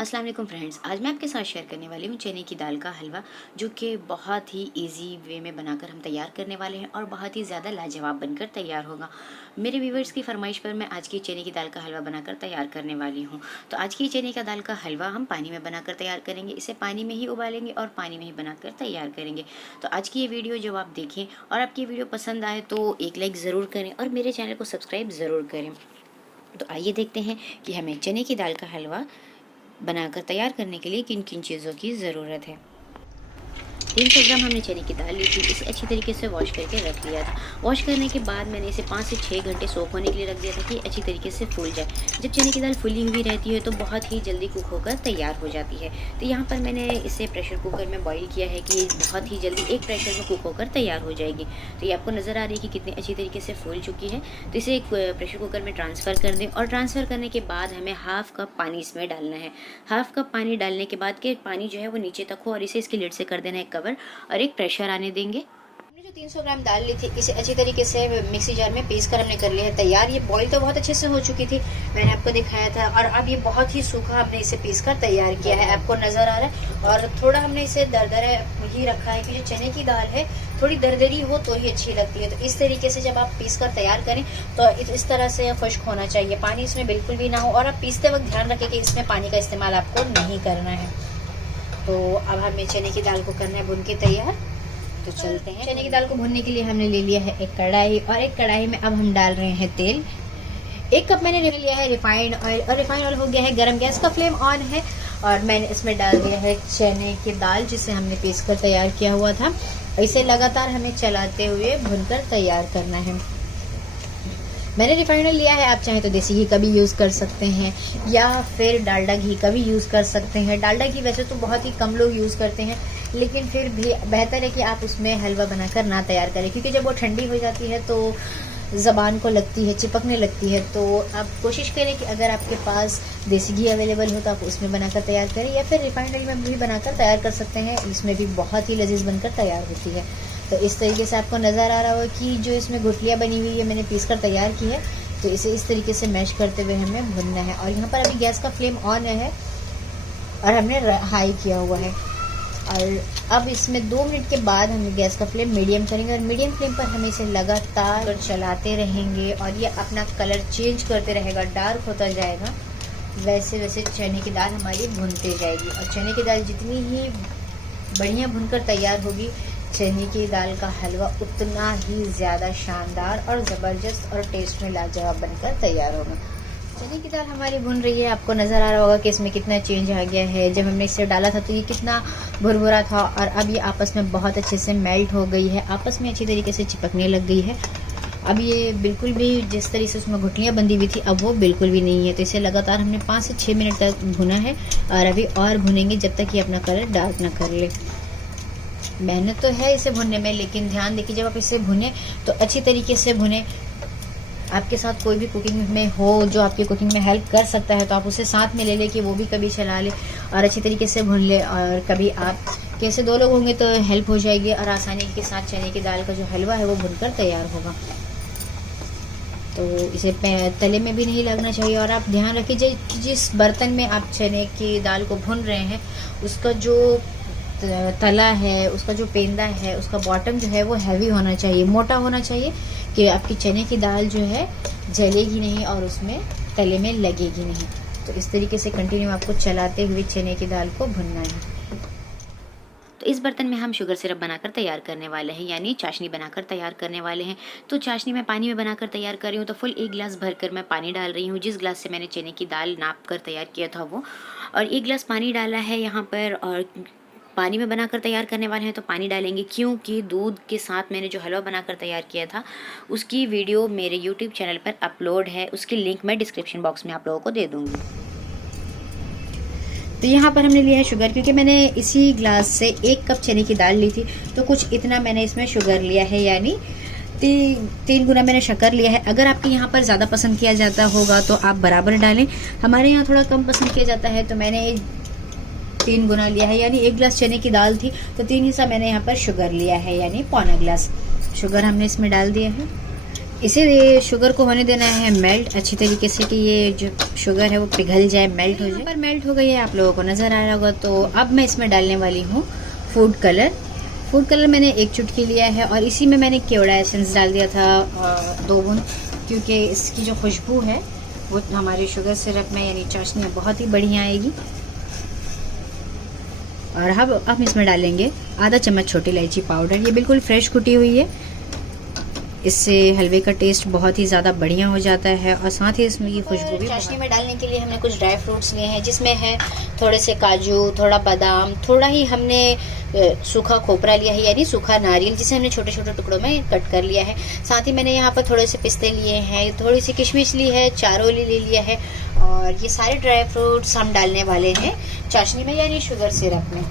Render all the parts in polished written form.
अस्सलाम वालेकुम फ्रेंड्स, आज मैं आपके साथ शेयर करने वाली हूँ चने की दाल का हलवा, जो कि बहुत ही इजी वे में बनाकर हम तैयार करने वाले हैं और बहुत ही ज़्यादा लाजवाब बनकर तैयार होगा। मेरे व्यूवर्स की फरमाइश पर मैं आज की चने की दाल का हलवा बनाकर तैयार करने वाली हूँ। तो आज की चने का दाल का हलवा हम पानी में बनाकर तैयार करेंगे, इसे पानी में ही उबालेंगे और पानी में ही बनाकर तैयार करेंगे। तो आज की ये वीडियो जब आप देखें और आपकी वीडियो पसंद आए तो एक लाइक ज़रूर करें और मेरे चैनल को सब्सक्राइब ज़रूर करें। तो आइए देखते हैं कि हमें चने की दाल का हलवा बनाकर तैयार करने के लिए किन किन चीज़ों की ज़रूरत है। 300 ग्राम हमने चने की दाल ली थी। इसे अच्छी तरीके से वॉश करके रख लिया था। वॉश करने के बाद मैंने इसे 5 से 6 घंटे सोक होने के लिए रख दिया था कि अच्छी तरीके से फूल जाए। जब चने की दाल फूली हुई रहती है तो बहुत ही जल्दी कुक होकर तैयार हो जाती है। तो यहाँ पर मैंने इसे प्रेशर कुकर में बॉईल किया है कि बहुत ही जल्दी एक प्रेशर में कुक होकर तैयार हो जाएगी। तो ये आपको नज़र आ रही है कि कितनी अच्छी तरीके से फूल चुकी है। तो इसे एक प्रेशर कुकर में ट्रांसफ़र कर दें और ट्रांसफ़र करने के बाद हमें हाफ़ कप पानी इसमें डालना है। हाफ़ कप पानी डालने के बाद के पानी जो है वो नीचे तक हो और इसे इसकी लिड से कर देना है कवर और एक प्रेशर आने देंगे। हमने जो 300 ग्राम दाल ली थी इसे अच्छी तरीके से मिक्सी जार में पीस कर हमने कर लिया है तैयार। ये बॉईल तो बहुत अच्छे से हो चुकी थी, मैंने आपको दिखाया था। और अब ये बहुत ही सूखा हमने इसे पीस कर तैयार किया है, आपको नज़र आ रहा है। और थोड़ा हमने इसे दरदरा ही रखा है कि जो चने की दाल है थोड़ी दरदरी हो तो ही अच्छी लगती है। तो इस तरीके से जब आप पीस कर तैयार करें तो इस तरह से खुश्क होना चाहिए, पानी इसमें बिल्कुल भी ना हो। और आप पीसते वक्त ध्यान रखें कि इसमें पानी का इस्तेमाल आपको नहीं करना है। तो अब हमें चने की दाल को करना है भून के तैयार। तो चलते हैं। चने की दाल को भूनने के लिए हमने ले लिया है एक कढ़ाई और एक कढ़ाई में अब हम डाल रहे हैं तेल। 1 कप मैंने ले लिया है रिफाइंड ऑयल और रिफाइंड ऑयल हो गया है गरम। गैस का फ्लेम ऑन है और मैंने इसमें डाल दिया है चने की दाल जिसे हमने पीस कर तैयार किया हुआ था। इसे लगातार हमें चलाते हुए भूनकर तैयार करना है। मैंने रिफाइंड ऑयल लिया है, आप चाहें तो देसी घी का भी यूज़ कर सकते हैं या फिर डालडा घी का भी यूज़ कर सकते हैं। डालडा घी वैसे तो बहुत ही कम लोग यूज़ करते हैं, लेकिन फिर भी बेहतर है कि आप उसमें हलवा बनाकर ना तैयार करें, क्योंकि जब वो ठंडी हो जाती है तो ज़बान को लगती है, चिपकने लगती है। तो आप कोशिश करें कि अगर आपके पास देसी घी अवेलेबल हो तो आप उसमें बनाकर तैयार करें, या फिर रिफाइंड ऑयल में भी बनाकर तैयार कर सकते हैं, इसमें भी बहुत ही लजीज बनकर तैयार होती है। तो इस तरीके से आपको नज़र आ रहा होगा कि जो इसमें गुठलियाँ बनी हुई है मैंने पीस कर तैयार की है। तो इसे इस तरीके से मैश करते हुए हमें भूनना है। और यहाँ पर अभी गैस का फ्लेम ऑन है और हमने हाई किया हुआ है। और अब इसमें 2 मिनट के बाद हम गैस का फ्लेम मीडियम करेंगे और मीडियम फ्लेम पर हम इसे लगातार चलाते रहेंगे और ये अपना कलर चेंज करते रहेगा, डार्क होता जाएगा। वैसे वैसे चने की दाल हमारी भुनते जाएगी और चने की दाल जितनी ही बढ़िया भुनकर तैयार होगी, चने की दाल का हलवा उतना ही ज़्यादा शानदार और ज़बरदस्त और टेस्ट में लाजवाब बनकर तैयार होगा। चने की दाल हमारी भुन रही है, आपको नज़र आ रहा होगा कि इसमें कितना चेंज आ गया है। जब हमने इसे डाला था तो ये कितना भुरभुरा था और अब ये आपस में बहुत अच्छे से मेल्ट हो गई है, आपस में अच्छी तरीके से चिपकने लग गई है। अब ये बिल्कुल भी जिस तरीके से उसमें गुठलियाँ बंधी हुई थी अब वो बिल्कुल भी नहीं है। तो इसे लगातार हमने 5 से 6 मिनट तक भुना है और अभी और भुनेंगे जब तक ये अपना कलर डार्क ना कर ले। मेहनत तो है इसे भुनने में, लेकिन ध्यान देखिए जब आप इसे भुने तो अच्छी तरीके से भुने। आपके साथ कोई भी कुकिंग में हो जो आपकी कुकिंग में हेल्प कर सकता है तो आप उसे साथ में ले ले कि वो भी कभी चला ले और अच्छी तरीके से भून ले। और कभी आप कैसे 2 लोग होंगे तो हेल्प हो जाएगी और आसानी के साथ चने की दाल का जो हलवा है वो भुनकर तैयार होगा। तो इसे तले में भी नहीं लगना चाहिए। और आप ध्यान रखिए जिस बर्तन में आप चने की दाल को भून रहे हैं उसका जो तला है, उसका जो पेंदा है, उसका बॉटम जो है वो हैवी होना चाहिए, मोटा होना चाहिए कि आपकी चने की दाल जो है जलेगी नहीं और उसमें तले में लगेगी नहीं। तो इस तरीके से कंटिन्यू आपको चलाते हुए चने की दाल को भुनना है। तो इस बर्तन में हम शुगर सिरप बनाकर तैयार करने वाले हैं, यानी चाशनी बनाकर तैयार करने वाले हैं। तो चाशनी मैं पानी में बनाकर तैयार कर रही हूँ। तो फुल 1 गिलास भरकर मैं पानी डाल रही हूँ, जिस गिलास से मैंने चने की दाल नाप कर तैयार किया था वो। और 1 गिलास पानी डाला है यहाँ पर। और पानी में बनाकर तैयार करने वाले हैं तो पानी डालेंगे, क्योंकि दूध के साथ मैंने जो हलवा बनाकर तैयार किया था उसकी वीडियो मेरे यूट्यूब चैनल पर अपलोड है, उसकी लिंक मैं डिस्क्रिप्शन बॉक्स में आप लोगों को दे दूँगी। तो यहाँ पर हमने लिया है शुगर, क्योंकि मैंने इसी ग्लास से 1 कप चने की दाल ली थी तो कुछ इतना मैंने इसमें शुगर लिया है, यानी 3 गुना मैंने शक्कर लिया है। अगर आपके यहाँ पर ज़्यादा पसंद किया जाता होगा तो आप बराबर डालें, हमारे यहाँ थोड़ा कम पसंद किया जाता है तो मैंने 3 गुना लिया है, यानी 1 गिलास चने की दाल थी तो 3 हिस्सा मैंने यहाँ पर शुगर लिया है, यानी 1/4 गिलास शुगर हमने इसमें डाल दिया है। इसे शुगर को होने देना है मेल्ट अच्छी तरीके से कि ये जो शुगर है वो पिघल जाए, मेल्ट हो जाए। पर मेल्ट हो गई है, आप लोगों को नज़र आ रहा होगा। तो अब मैं इसमें डालने वाली हूँ फूड कलर। फूड कलर मैंने 1 चुटकी लिया है और इसी में मैंने केवड़ा एसेंस डाल दिया था 2 बूंद, क्योंकि इसकी जो खुशबू है वो हमारे शुगर सिरप में यानी चाशनी में बहुत ही बढ़िया आएगी। और अब हम इसमें डालेंगे आधा चम्मच छोटी इलायची पाउडर। ये बिल्कुल फ्रेश कुटी हुई है, इससे हलवे का टेस्ट बहुत ही ज़्यादा बढ़िया हो जाता है और साथ ही इसमें की खुशबू भी। चाशनी में डालने के लिए हमने कुछ ड्राई फ्रूट्स लिए हैं, जिसमें है थोड़े से काजू, थोड़ा बादाम, थोड़ा ही हमने सूखा खोपरा लिया है यानी सूखा नारियल, जिसे हमने छोटे छोटे टुकड़ों में कट कर लिया है। साथ ही मैंने यहाँ पर थोड़े से पिस्ते लिए हैं, थोड़ी सी किशमिश ली है, चारोली ले लिया है। और ये सारे ड्राई फ्रूट्स हम डालने वाले हैं चाशनी में यानी शुगर सिरप में।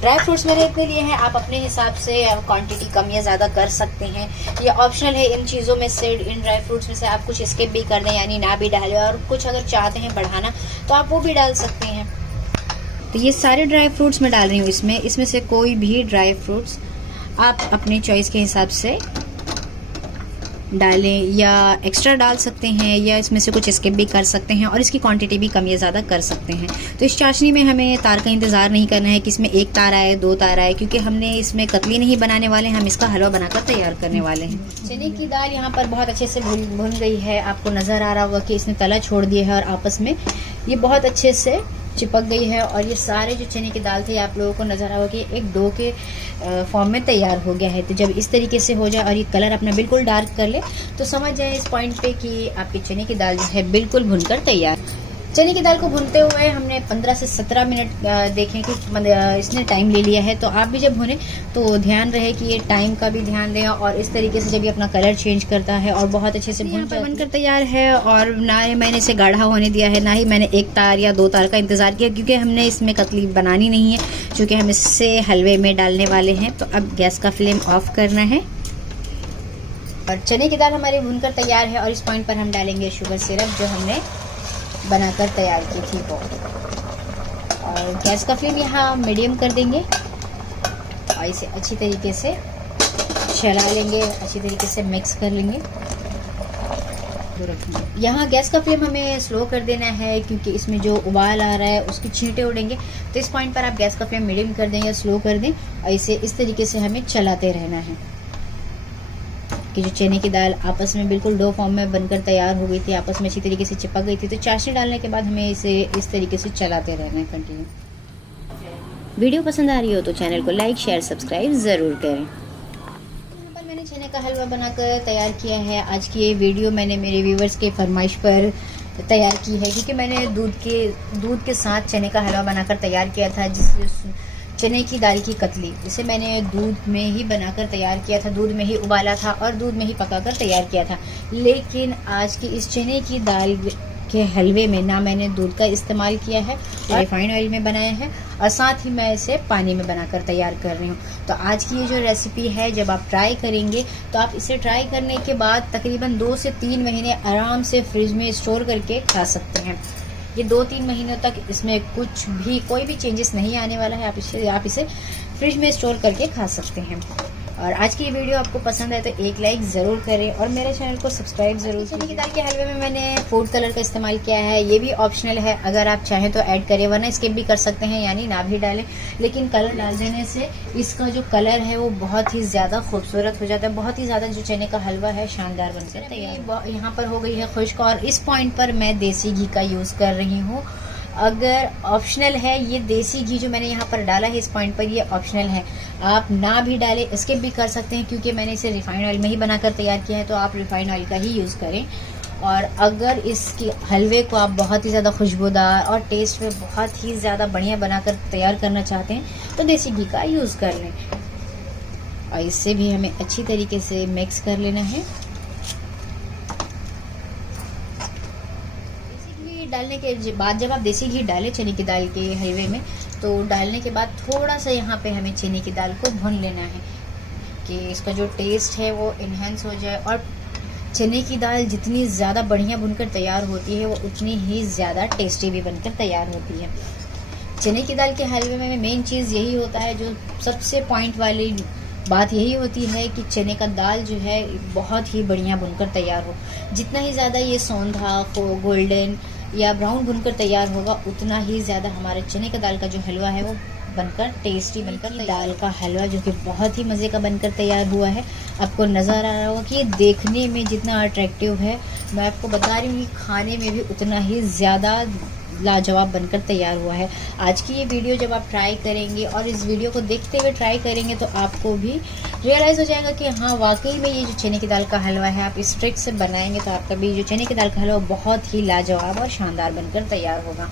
ड्राई फ्रूट्स मैंने इतने लिए हैं, आप अपने हिसाब से क्वांटिटी कम या ज़्यादा कर सकते हैं। ये ऑप्शनल है। इन चीज़ों में से, इन ड्राई फ्रूट्स में से आप कुछ स्किप भी कर दें यानी ना भी डालें, और कुछ अगर चाहते हैं बढ़ाना तो आप वो भी डाल सकते हैं। तो ये सारे ड्राई फ्रूट्स मैं डाल रही हूँ इसमें से कोई भी ड्राई फ्रूट्स आप अपने चॉइस के हिसाब से डालें या एक्स्ट्रा डाल सकते हैं, या इसमें से कुछ स्किप भी कर सकते हैं और इसकी क्वांटिटी भी कम या ज़्यादा कर सकते हैं। तो इस चाशनी में हमें तार का इंतज़ार नहीं करना है कि इसमें 1 तार आए 2 तार आए, क्योंकि हमने इसमें कतली नहीं बनाने वाले हैं, हम इसका हलवा बनाकर तैयार करने वाले हैं। चने की दाल यहाँ पर बहुत अच्छे से भुन गई है, आपको नज़र आ रहा होगा कि इसने तला छोड़ दिया है और आपस में ये बहुत अच्छे से चिपक गई है। और ये सारे जो चने की दाल थे आप लोगों को नज़र आएगा कि एक डो के फॉर्म में तैयार हो गया है। तो जब इस तरीके से हो जाए और ये कलर अपना बिल्कुल डार्क कर ले तो समझ जाए इस पॉइंट पे कि आपके चने की दाल जो है बिल्कुल भुनकर तैयार। चने की दाल को भूनते हुए हमने 15 से 17 मिनट देखें कि इसने टाइम ले लिया है। तो आप भी जब भुने तो ध्यान रहे कि ये टाइम का भी ध्यान दें, और इस तरीके से जब ये अपना कलर चेंज करता है और बहुत अच्छे से बनकर तैयार है। और ना ही मैंने इसे गाढ़ा होने दिया है, ना ही मैंने 1 तार या 2 तार का इंतज़ार किया, क्योंकि हमने इसमें कतली बनानी नहीं है, क्योंकि हम इससे हलवे में डालने वाले हैं। तो अब गैस का फ्लेम ऑफ करना है और चने की दाल हमारी भूनकर तैयार है। और इस पॉइंट पर हम डालेंगे शुगर सिरप जो हमने बनाकर तैयार की थी वो, और गैस का फ्लेम यहाँ मीडियम कर देंगे और इसे अच्छी तरीके से चला लेंगे, अच्छी तरीके से मिक्स कर लेंगे। यहाँ गैस का फ्लेम हमें स्लो कर देना है, क्योंकि इसमें जो उबाल आ रहा है उसकी छींटे उड़ेंगे। तो इस पॉइंट पर आप गैस का फ्लेम मीडियम कर दें या स्लो कर दें, और इसे इस तरीके से हमें चलाते रहना है कि जो चने की दाल आपस में बिल्कुल डो फॉर्म में बनकर तैयार हो गई थी, आपस में अच्छी तरीके से चिपक गई थी। तो चाशनी डालने के बाद हमें इसे इस तरीके से चलाते रहना है कंटिन्यू। वीडियो पसंद आ रही हो तो चैनल को लाइक शेयर सब्सक्राइब ज़रूर करें। यहाँ पर मैंने चने का हलवा बनाकर तैयार किया है। आज की ये वीडियो मैंने मेरे व्यूवर्स के फरमाइश पर तैयार की है, क्योंकि मैंने दूध के साथ चने का हलवा बनाकर तैयार किया था, जिस चने की दाल की कतली, इसे मैंने दूध में ही बनाकर तैयार किया था, दूध में ही उबाला था और दूध में ही पकाकर तैयार किया था। लेकिन आज की इस चने की दाल के हलवे में ना मैंने दूध का इस्तेमाल किया है, रिफाइंड ऑयल में बनाया है, और साथ ही मैं इसे पानी में बनाकर तैयार कर रही हूँ। तो आज की ये जो रेसिपी है, जब आप ट्राई करेंगे तो आप इसे ट्राई करने के बाद तकरीबन 2 से 3 महीने आराम से फ्रिज में स्टोर करके खा सकते हैं। ये 2-3 महीनों तक इसमें कुछ भी कोई भी चेंजेस नहीं आने वाला है। आप इसे फ्रिज में स्टोर करके खा सकते हैं। और आज की ये वीडियो आपको पसंद है तो एक लाइक ज़रूर करें और मेरे चैनल को सब्सक्राइब ज़रूर करें। चने की दाल के हलवे में मैंने फूड कलर का इस्तेमाल किया है, ये भी ऑप्शनल है, अगर आप चाहें तो ऐड करें, वरना स्किप भी कर सकते हैं यानी ना भी डालें। लेकिन कलर डाल देने से इसका जो कलर है वो बहुत ही ज़्यादा खूबसूरत हो जाता है, बहुत ही ज़्यादा जो चने का हलवा है शानदार बनकर तैयार यहाँ पर हो गई है खुश्क। और इस पॉइंट पर मैं देसी घी का यूज़ कर रही हूँ। अगर ऑप्शनल है, ये देसी घी जो मैंने यहाँ पर डाला है इस पॉइंट पर, ये ऑप्शनल है, आप ना भी डालें, स्किप भी कर सकते हैं, क्योंकि मैंने इसे रिफाइंड ऑयल में ही बनाकर तैयार किया है। तो आप रिफाइंड ऑयल का ही यूज़ करें। और अगर इसकी हलवे को आप बहुत ही ज़्यादा खुशबूदार और टेस्ट में बहुत ही ज़्यादा बढ़िया बनाकर तैयार करना चाहते हैं तो देसी घी का यूज़ कर लें। और इससे भी हमें अच्छी तरीके से मिक्स कर लेना है। डालने के बाद जब आप देसी घी डालें चने की दाल के हलवे में, तो डालने के बाद थोड़ा सा यहाँ पे हमें चने की दाल को भून लेना है कि इसका जो टेस्ट है वो इन्हेंस हो जाए। और चने की दाल जितनी ज़्यादा बढ़िया भुनकर तैयार होती है वो उतनी ही ज़्यादा टेस्टी भी बनकर तैयार होती है। चने की दाल के हलवे में मेन चीज़ यही होता है, जो सबसे पॉइंट वाली बात यही होती है कि चने का दाल जो है बहुत ही बढ़िया भुनकर तैयार हो। जितना ही ज़्यादा ये सौंधा हो गोल्डन या ब्राउन भुनकर तैयार होगा, उतना ही ज़्यादा हमारे चने का दाल का जो हलवा है वो बनकर टेस्टी बनकर दाल का हलवा जो कि बहुत ही मज़े का बनकर तैयार हुआ है। आपको नज़र आ रहा होगा कि ये देखने में जितना अट्रैक्टिव है, मैं आपको बता रही हूँ कि खाने में भी उतना ही ज़्यादा लाजवाब बनकर तैयार हुआ है। आज की ये वीडियो जब आप ट्राई करेंगे और इस वीडियो को देखते हुए ट्राई करेंगे तो आपको भी रियलाइज़ हो जाएगा कि हाँ, वाकई में ये जो चने की दाल का हलवा है, आप इस ट्रिक से बनाएंगे तो आपका भी जो चने की दाल का हलवा बहुत ही लाजवाब और शानदार बनकर तैयार होगा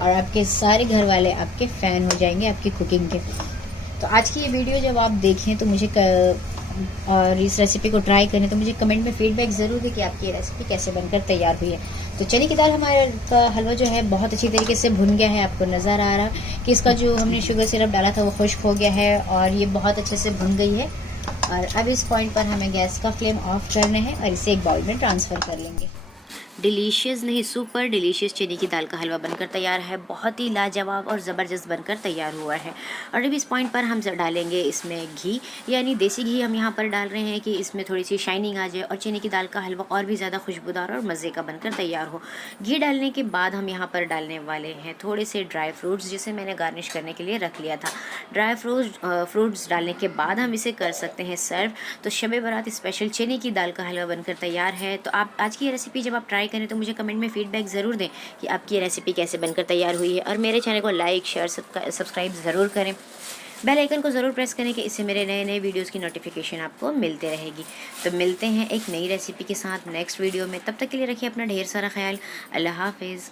और आपके सारे घर वाले आपके फ़ैन हो जाएंगे आपकी कुकिंग के। तो आज की ये वीडियो जब आप देखें तो मुझे और इस रेसिपी को ट्राई करें तो मुझे कमेंट में फीडबैक ज़रूर दें कि आपकी ये रेसिपी कैसे बनकर तैयार हुई है। तो चने की दाल हमारे का हलवा जो है बहुत अच्छी तरीके से भुन गया है। आपको नज़र आ रहा है कि इसका जो हमने शुगर सिरप डाला था वो खुश्क हो गया है और ये बहुत अच्छे से भुन गई है। और अब इस पॉइंट पर हमें गैस का फ्लेम ऑफ करना है और इसे एक बाउल में ट्रांसफ़र कर लेंगे। डिलीशियस नहीं, सुपर डिलीशियस चने की दाल का हलवा बनकर तैयार है। बहुत ही लाजवाब और ज़बरदस्त बनकर तैयार हुआ है। और अब इस पॉइंट पर हम डालेंगे इसमें घी, यानी देसी घी हम यहाँ पर डाल रहे हैं कि इसमें थोड़ी सी शाइनिंग आ जाए और चने की दाल का हलवा और भी ज़्यादा खुशबूदार और मज़े का बनकर तैयार हो। घी डालने के बाद हम यहाँ पर डालने वाले हैं थोड़े से ड्राई फ्रूट्स, जिसे मैंने गार्निश करने के लिए रख लिया था। ड्राई फ्रूट्स डालने के बाद हम इसे कर सकते हैं सर्व। तो शब बारात स्पेशल चने की दाल का हलवा बनकर तैयार है। तो आप आज की ये रेसिपी जब आप ट्राई करें तो मुझे कमेंट में फीडबैक ज़रूर दें कि आपकी ये रेसिपी कैसे बनकर तैयार हुई है। और मेरे चैनल को लाइक शेयर सब्सक्राइब ज़रूर करें। बेल आइकन को ज़रूर प्रेस करें कि इससे मेरे नए नए वीडियोस की नोटिफिकेशन आपको मिलते रहेगी। तो मिलते हैं एक नई रेसिपी के साथ नेक्स्ट वीडियो में। तब तक के लिए रखिए अपना ढेर सारा ख्याल। अल्लाह हाफिज़।